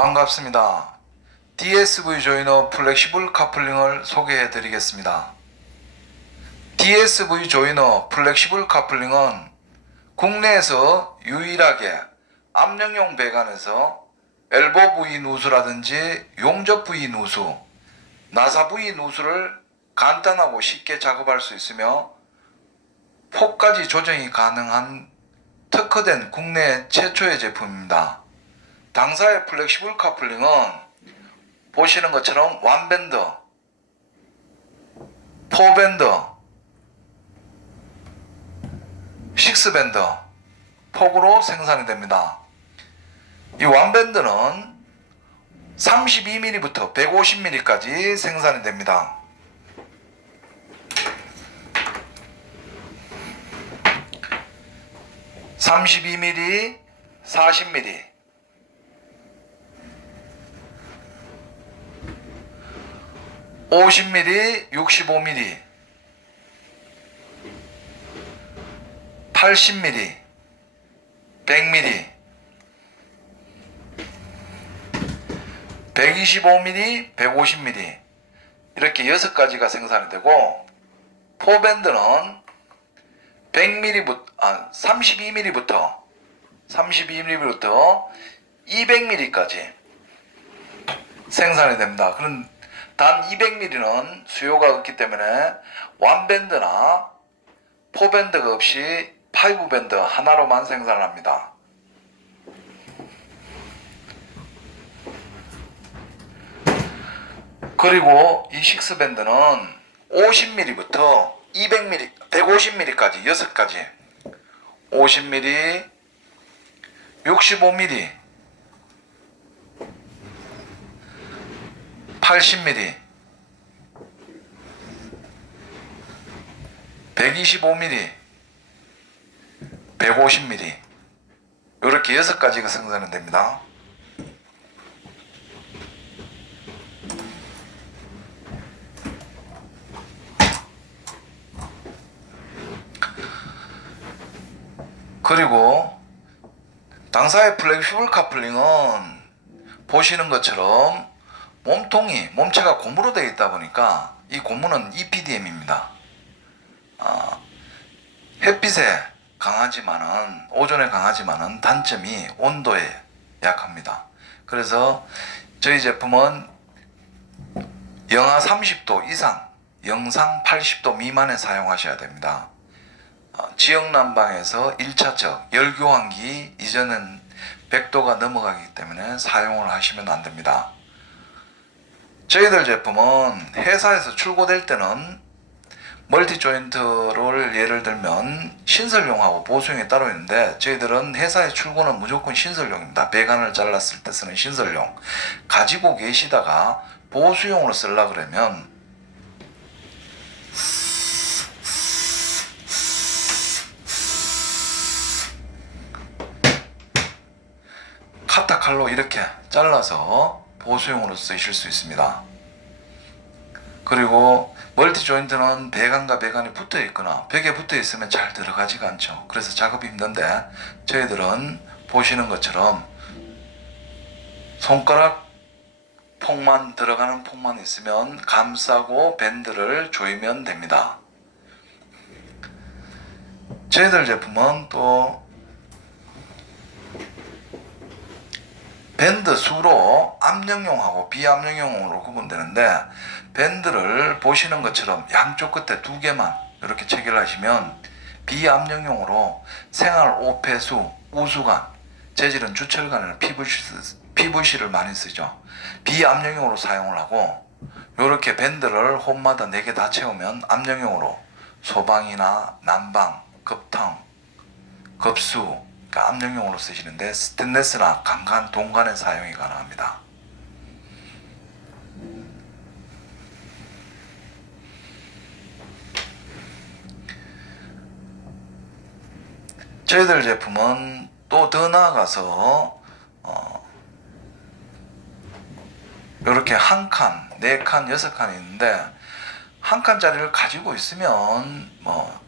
반갑습니다. DSV 조이너 플렉시블 카플링을 소개해 드리겠습니다. DSV 조이너 플렉시블 카플링은 국내에서 유일하게 압력용 배관에서 엘보 부위 누수라든지 용접 부위 누수, 나사 부위 누수를 간단하고 쉽게 작업할 수 있으며 폭까지 조정이 가능한 특허된 국내 최초의 제품입니다. 당사의 플렉시블 카플링은 보시는 것처럼 완밴드, 포밴드, 식스밴드 폭으로 생산이 됩니다. 이 완밴드는 32mm부터 150mm까지 생산이 됩니다. (32mm) (40mm) 50mm, 65mm, 80mm, 100mm, 125mm, 150mm 이렇게 여섯 가지가 생산이 되고 포밴드는 100mm부터 아 32mm부터 32mm부터 200mm까지 생산이 됩니다. 그런 단 200mm는 수요가 없기 때문에 완밴드나 포밴드가 없이 파이브밴드 하나로만 생산합니다. 그리고 이 식스밴드는 50mm부터 200mm, 150mm까지 6가지 50mm, 65mm, 80mm, 125mm, 150mm 이렇게 여섯 가지가 생산이 됩니다. 그리고 당사의 플렉시블 카플링은 보시는 것처럼 몸통이 몸체가 고무로 되어 있다 보니까 이 고무는 EPDM입니다. 아, 햇빛에 강하지만은 오존에 강하지만은 단점이 온도에 약합니다. 그래서 저희 제품은 영하 30도 이상, 영상 80도 미만에 사용하셔야 됩니다. 어, 지역 난방에서 1차적 열교환기 이전은 100도가 넘어가기 때문에 사용을 하시면 안 됩니다. 저희들 제품은 회사에서 출고될 때는 멀티 조인트를 예를 들면 신설용하고 보수용이 따로 있는데 저희들은 회사에 출고는 무조건 신설용입니다. 배관을 잘랐을 때 쓰는 신설용. 가지고 계시다가 보수용으로 쓰려 그러면 카타 칼로 이렇게 잘라서 보수용으로 쓰실 수 있습니다. 그리고 멀티 조인트는 배관과 배관이 붙어 있거나 벽에 붙어 있으면 잘 들어가지가 않죠. 그래서 작업이 힘든데 저희들은 보시는 것처럼 손가락 폭만 들어가는 폭만 있으면 감싸고 밴드를 조이면 됩니다. 저희들 제품은 또 밴드 수로 압력용하고 비압력용으로 구분되는데 밴드를 보시는 것처럼 양쪽 끝에 두 개만 이렇게 체결하시면 비압력용으로 생활 오폐수, 우수관, 재질은 주철관을 PVC, PVC를 많이 쓰죠. 비압력용으로 사용을 하고 이렇게 밴드를 홈마다 네 개 다 채우면 압력용으로 소방이나 난방, 급탕, 급수, 그러니까 압력용으로 쓰시는데 스테인레스나 강간, 동간에 사용이 가능합니다. 저희들 제품은 또 더 나아가서 어, 이렇게 한 칸, 네 칸, 여섯 칸이 있는데 한 칸짜리를 가지고 있으면 뭐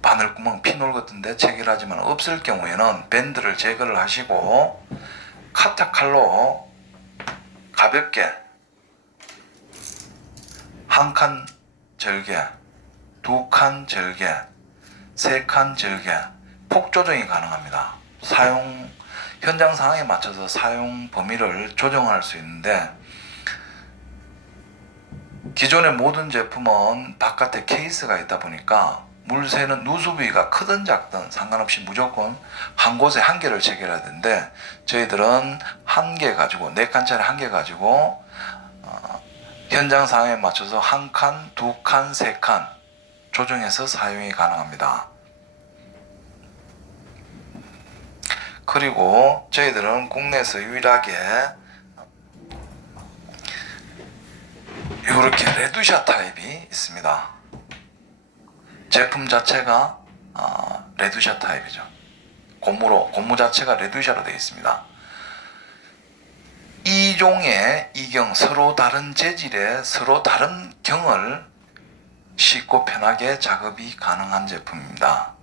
바늘구멍 피놀 같은데 체결하지만 없을 경우에는 밴드를 제거를 하시고 카타 칼로 가볍게 한 칸 절개, 두 칸 절개, 세 칸 절개 폭 조정이 가능합니다. 사용 현장 상황에 맞춰서 사용 범위를 조정할 수 있는데 기존의 모든 제품은 바깥에 케이스가 있다 보니까 물새는 누수비가 크든 작든 상관없이 무조건 한 곳에 한 개를 체결해야 되는데 저희들은 한 개 가지고 네 칸짜리 한 개 가지고 어, 현장 상황에 맞춰서 한 칸, 두 칸, 세 칸 조정해서 사용이 가능합니다. 그리고 저희들은 국내에서 유일하게 이렇게 레드샷 타입이 있습니다. 제품 자체가 아, 레드샷 타입이죠. 고무로 고무 자체가 레드샷으로 되어 있습니다. 이 종의 이경 서로 다른 재질의 서로 다른 경을 쉽고 편하게 작업이 가능한 제품입니다.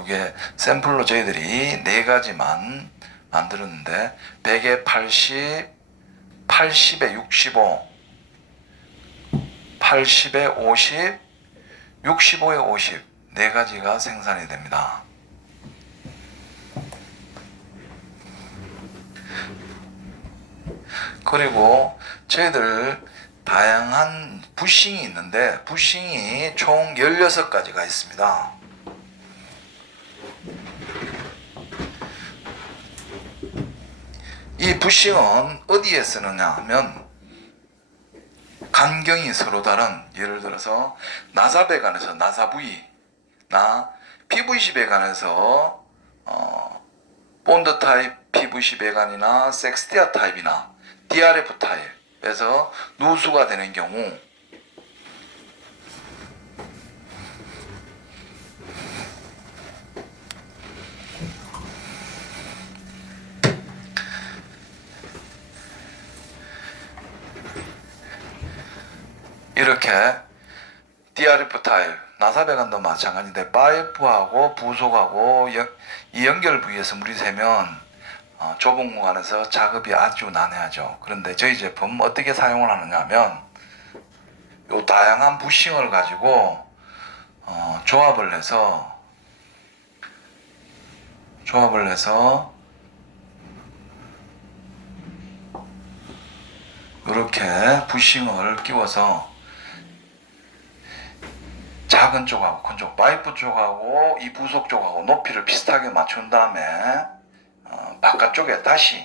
이게 샘플로 저희들이 네 가지만 만들었는데 100에 80, 80에 65, 80에 50, 65에 50, 네 가지가 생산이 됩니다. 그리고 저희들 다양한 부싱이 있는데 부싱이 총 16가지가 있습니다. 이 부싱은 어디에 쓰느냐 하면 간경이 서로 다른 예를 들어서 나사 배관에서 나사 부위 나 PVC 배관에서 어, 본드 타입 PVC 배관이나 섹스티아 타입이나 DRF 타입에서 누수가 되는 경우 이렇게 DRF 타입 나사 배관도 마찬가지인데 파이프하고 부속하고 연- 이 연결 부위에서 물이 새면 어, 좁은 공간에서 작업이 아주 난해하죠. 그런데 저희 제품 어떻게 사용을 하느냐 하면 요 다양한 부싱을 가지고 어, 조합을 해서 조합을 해서 이렇게 부싱을 끼워서 작은 쪽하고 큰 쪽, 파이프 쪽하고 이 부속 쪽하고 높이를 비슷하게 맞춘 다음에 어, 바깥쪽에 다시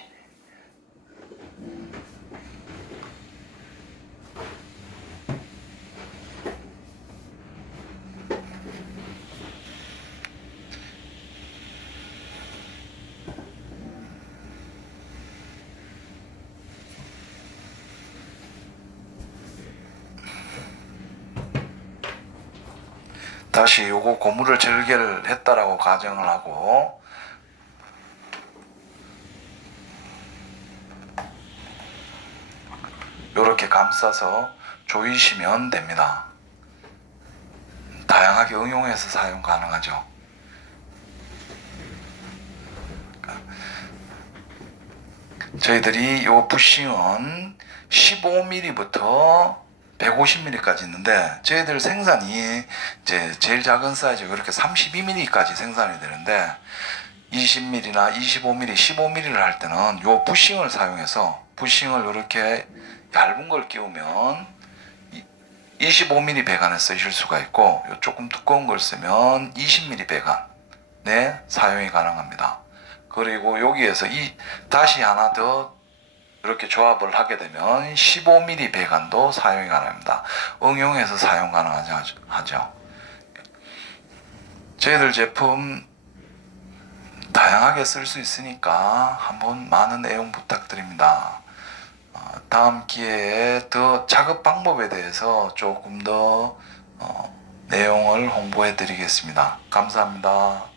다시 요거 고무를 절개를 했다라고 가정을 하고 요렇게 감싸서 조이시면 됩니다. 다양하게 응용해서 사용 가능하죠. 저희들이 요 부싱은 15mm부터 150mm까지 있는데 저희들 생산이 이제 제일 작은 사이즈가 그렇게 32mm까지 생산이 되는데 20mm나 25mm, 15mm를 할 때는 요 부싱을 사용해서 부싱을 이렇게 얇은 걸 끼우면 25mm 배관에 쓰실 수가 있고 요 조금 두꺼운 걸 쓰면 20mm 배관에 사용이 가능합니다. 그리고 여기에서 이 다시 하나 더 이렇게 조합을 하게 되면 15mm 배관도 사용이 가능합니다. 응용해서 사용 가능하죠. 저희들 제품 다양하게 쓸 수 있으니까 한번 많은 내용 부탁드립니다. 어, 다음 기회에 더 작업 방법에 대해서 조금 더 어, 내용을 홍보해 드리겠습니다. 감사합니다.